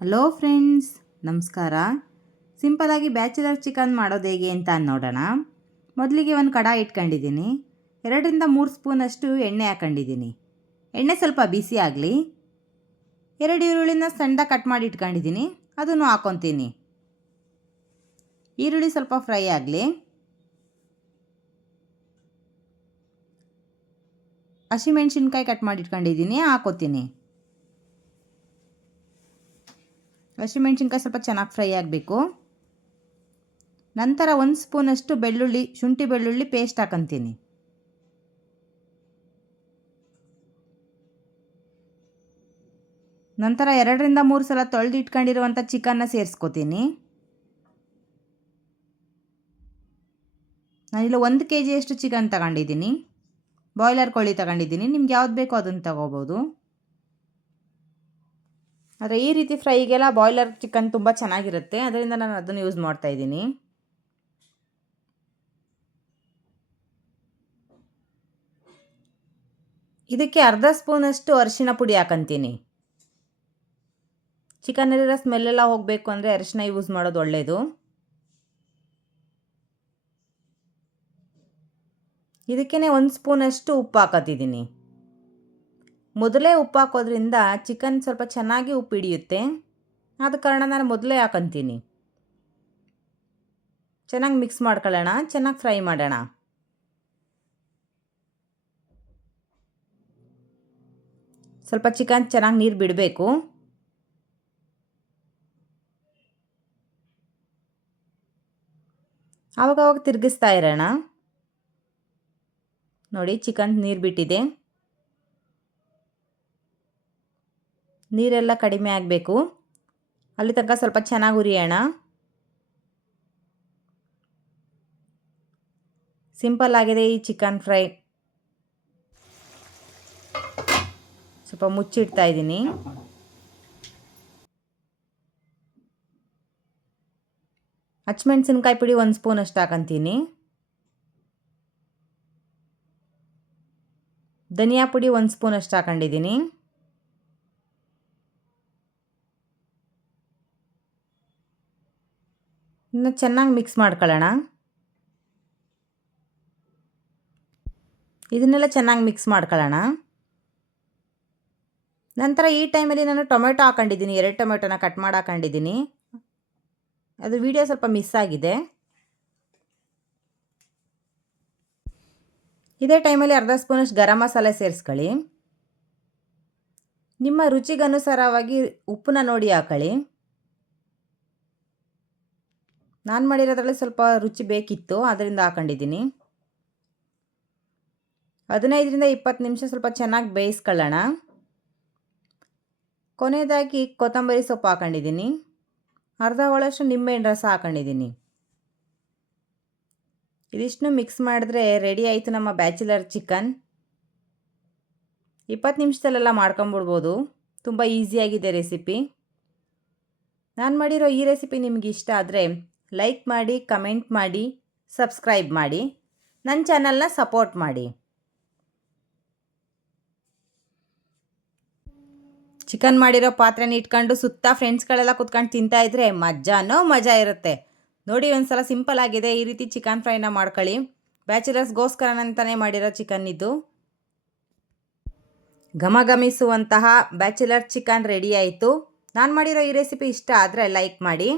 Hello friends ನಮಸ್ಕಾರ. ಸಿಂಪಲಾಗಿ bachelor chicken ಮಾಡೋದು ಹೇಗೆ ಅಂತ ನೋಡೋಣ. ಮೊದಲಿಗೆ ಒಂದು ಕಡಾಯಿ ಇಟ್ಕೊಂಡಿದ್ದೀನಿ. ಎರಡರಿಂದ ಮೂರು ಸ್ಪೂನಷ್ಟು ಎಣ್ಣೆ ಹಾಕೊಂಡಿದ್ದೀನಿ. ಎಣ್ಣೆ ಸ್ವಲ್ಪ ಬಿಸಿ ಆಗಲಿ. ಎರಡು ಈರುಳ್ಳಿನ ಸಣ್ಣ ಕಟ್ ಮಾಡಿ ಇಟ್ಕೊಂಡಿದ್ದೀನಿ. ಅದನ್ನು ಹಾಕೊತೀನಿ. ಈರುಳ್ಳಿ ಸ್ವಲ್ಪ ಫ್ರೈ ಆಗಲಿ. ಹಸಿಮೆಣ್ಸಿನ್ಕಾಯಿ ಕಟ್ ಮಾಡಿ ಇಟ್ಕೊಂಡಿದ್ದೀನಿ. ಹಾಕೋತೀನಿ. ಹಸಿಮೆಣ್ಸಿನ್ಕಾಯಿ ಸ್ವಲ್ಪ ಚೆನ್ನಾಗಿ ಫ್ರೈ ಆಗಬೇಕು. ನಂತರ ಒಂದು ಸ್ಪೂನಷ್ಟು ಬೆಳ್ಳುಳ್ಳಿ, ಶುಂಠಿ ಬೆಳ್ಳುಳ್ಳಿ ಪೇಸ್ಟ್ ಹಾಕಂತೀನಿ. ನಂತರ ಎರಡರಿಂದ ಮೂರು ಸಲ ತೊಳೆದು ಇಟ್ಕೊಂಡಿರುವಂಥ ಚಿಕನ್ನ ಸೇರಿಸ್ಕೋತೀನಿ. ನಾನಿಲ್ಲ ಒಂದು ಕೆ ಜಿಯಷ್ಟು ಚಿಕನ್ ತಗೊಂಡಿದ್ದೀನಿ. ಬಾಯ್ಲರ್ ಕೋಳಿ ತಗೊಂಡಿದ್ದೀನಿ. ನಿಮ್ಗೆ ಯಾವ್ದು ಬೇಕೋ ಅದನ್ನು ತಗೋಬೋದು. ಆದರೆ ಈ ರೀತಿ ಫ್ರೈಗೆಲ್ಲ ಬಾಯ್ಲರ್ ಚಿಕನ್ ತುಂಬ ಚೆನ್ನಾಗಿರುತ್ತೆ. ಅದರಿಂದ ನಾನು ಅದನ್ನು ಯೂಸ್ ಮಾಡ್ತಾ ಇದ್ದೀನಿ. ಇದಕ್ಕೆ ಅರ್ಧ ಸ್ಪೂನಷ್ಟು ಅರಿಶಿನ ಪುಡಿ ಹಾಕಂತೀನಿ. ಚಿಕನಲ್ಲಿರೋ ಸ್ಮೆಲ್ಲೆಲ್ಲ ಹೋಗಬೇಕು ಅಂದರೆ ಅರಿಶಿನ ಯೂಸ್ ಮಾಡೋದು ಒಳ್ಳೆಯದು ಇದಕ್ಕೇ ಒಂದು ಸ್ಪೂನಷ್ಟು ಉಪ್ಪು ಹಾಕತ್ತಿದ್ದೀನಿ. ಮೊದಲೇ ಉಪ್ಪು ಹಾಕೋದ್ರಿಂದ ಚಿಕನ್ ಸ್ವಲ್ಪ ಚೆನ್ನಾಗಿ ಉಪ್ಪು ಹಿಡಿಯುತ್ತೆ ಆದ ಕಾರಣ ನಾನು ಮೊದಲೇ ಹಾಕಂತೀನಿ. ಚೆನ್ನಾಗಿ ಮಿಕ್ಸ್ ಮಾಡ್ಕೊಳ್ಳೋಣ, ಚೆನ್ನಾಗಿ ಫ್ರೈ ಮಾಡೋಣ. ಸ್ವಲ್ಪ ಚಿಕನ್ ಚೆನ್ನಾಗಿ ನೀರು ಬಿಡಬೇಕು. ಆವಾಗವಾಗ ತಿರುಗಿಸ್ತಾ ಇರೋಣ. ನೋಡಿ ಚಿಕನ್ ನೀರು ಬಿಟ್ಟಿದೆ. ನೀರೆಲ್ಲ ಕಡಿಮೆ ಆಗಬೇಕು. ಅಲ್ಲಿ ತನಕ ಸ್ವಲ್ಪ ಚೆನ್ನಾಗಿ ಉರಿಯೋಣ. ಸಿಂಪಲ್ ಆಗಿದೆ ಈ ಚಿಕನ್ ಫ್ರೈ. ಸ್ವಲ್ಪ ಮುಚ್ಚಿಡ್ತಾ ಇದ್ದೀನಿ. ಹಚ್ಮೆಣ್ಸಿನ್ಕಾಯಿ ಪುಡಿ ಒಂದು ಸ್ಪೂನ್ ಅಷ್ಟು ಹಾಕಂತೀನಿ. ಧನಿಯಾ ಪುಡಿ ಒಂದು ಸ್ಪೂನ್ ಅಷ್ಟು ಹಾಕೊಂಡಿದ್ದೀನಿ. ಇನ್ನು ಚೆನ್ನಾಗಿ ಮಿಕ್ಸ್ ಮಾಡ್ಕೊಳ್ಳೋಣ. ಇದನ್ನೆಲ್ಲ ಚೆನ್ನಾಗಿ ಮಿಕ್ಸ್ ಮಾಡ್ಕೊಳ್ಳೋಣ. ನಂತರ ಈ ಟೈಮಲ್ಲಿ ನಾನು ಟೊಮೆಟೊ ಹಾಕೊಂಡಿದ್ದೀನಿ. ಎರಡು ಟೊಮೆಟೊನ ಕಟ್ ಮಾಡಿ ಹಾಕೊಂಡಿದ್ದೀನಿ. ಅದು ವಿಡಿಯೋ ಸ್ವಲ್ಪ ಮಿಸ್ ಆಗಿದೆ. ಇದೇ ಟೈಮಲ್ಲಿ ಅರ್ಧ ಸ್ಪೂನಷ್ಟು ಗರಂ ಮಸಾಲೆ ಸೇರಿಸ್ಕೊಳ್ಳಿ. ನಿಮ್ಮ ರುಚಿಗನುಸಾರವಾಗಿ ಉಪ್ಪನ್ನ ನೋಡಿ ಹಾಕೊಳ್ಳಿ. ನಾನು ಮಾಡಿರೋದ್ರಲ್ಲಿ ಸ್ವಲ್ಪ ರುಚಿ ಬೇಕಿತ್ತು ಅದರಿಂದ ಹಾಕೊಂಡಿದ್ದೀನಿ. ಹದಿನೈದರಿಂದ ಇಪ್ಪತ್ತು ನಿಮಿಷ ಸ್ವಲ್ಪ ಚೆನ್ನಾಗಿ ಬೇಯಿಸ್ಕೊಳ್ಳೋಣ. ಕೊನೆಯದಾಗಿ ಕೊತ್ತಂಬರಿ ಸೊಪ್ಪು ಹಾಕೊಂಡಿದ್ದೀನಿ. ಅರ್ಧ ಒಳಷ್ಟು ನಿಂಬೆಹಣ್ಣು ರಸ ಹಾಕೊಂಡಿದ್ದೀನಿ. ಇದಿಷ್ಟು ಮಿಕ್ಸ್ ಮಾಡಿದ್ರೆ ರೆಡಿ ಆಯಿತು ನಮ್ಮ ಬ್ಯಾಚುಲರ್ ಚಿಕನ್. ಇಪ್ಪತ್ತು ನಿಮಿಷದಲ್ಲೆಲ್ಲ ಮಾಡ್ಕೊಂಬಿಡ್ಬೋದು. ತುಂಬ ಈಸಿಯಾಗಿದೆ ರೆಸಿಪಿ. ನಾನು ಮಾಡಿರೋ ಈ ರೆಸಿಪಿ ನಿಮಗೆ ಇಷ್ಟ ಆದರೆ ಲೈಕ್ ಮಾಡಿ ಕಮೆಂಟ್ ಮಾಡಿ ಸಬ್ಸ್ಕ್ರೈಬ್ ಮಾಡಿ ನನ್ನ ಚಾನಲ್ನ ಸಪೋರ್ಟ್ ಮಾಡಿ. ಚಿಕನ್ ಮಾಡಿರೋ ಪಾತ್ರೆನ ಇಟ್ಕೊಂಡು ಸುತ್ತ ಫ್ರೆಂಡ್ಸ್ಗಳೆಲ್ಲ ಕುತ್ಕೊಂಡು ತಿಂತಾಯಿದ್ರೆ ಮಜಾನೋ ಮಜಾ ಇರುತ್ತೆ. ನೋಡಿ ಒಂದ್ಸಲ ಸಿಂಪಲ್ ಆಗಿದೆ, ಈ ರೀತಿ ಚಿಕನ್ ಫ್ರೈನ ಮಾಡ್ಕೊಳ್ಳಿ. ಬ್ಯಾಚುಲರ್ಸ್ಗೋಸ್ಕರನಂತಲೇ ಮಾಡಿರೋ ಚಿಕನ್ ಇದು. ಘಮಘಮಿಸುವಂತಹ ಬ್ಯಾಚುಲರ್ ಚಿಕನ್ ರೆಡಿ ಆಯಿತು. ನಾನು ಮಾಡಿರೋ ಈ ರೆಸಿಪಿ ಇಷ್ಟ ಆದರೆ ಲೈಕ್ ಮಾಡಿ.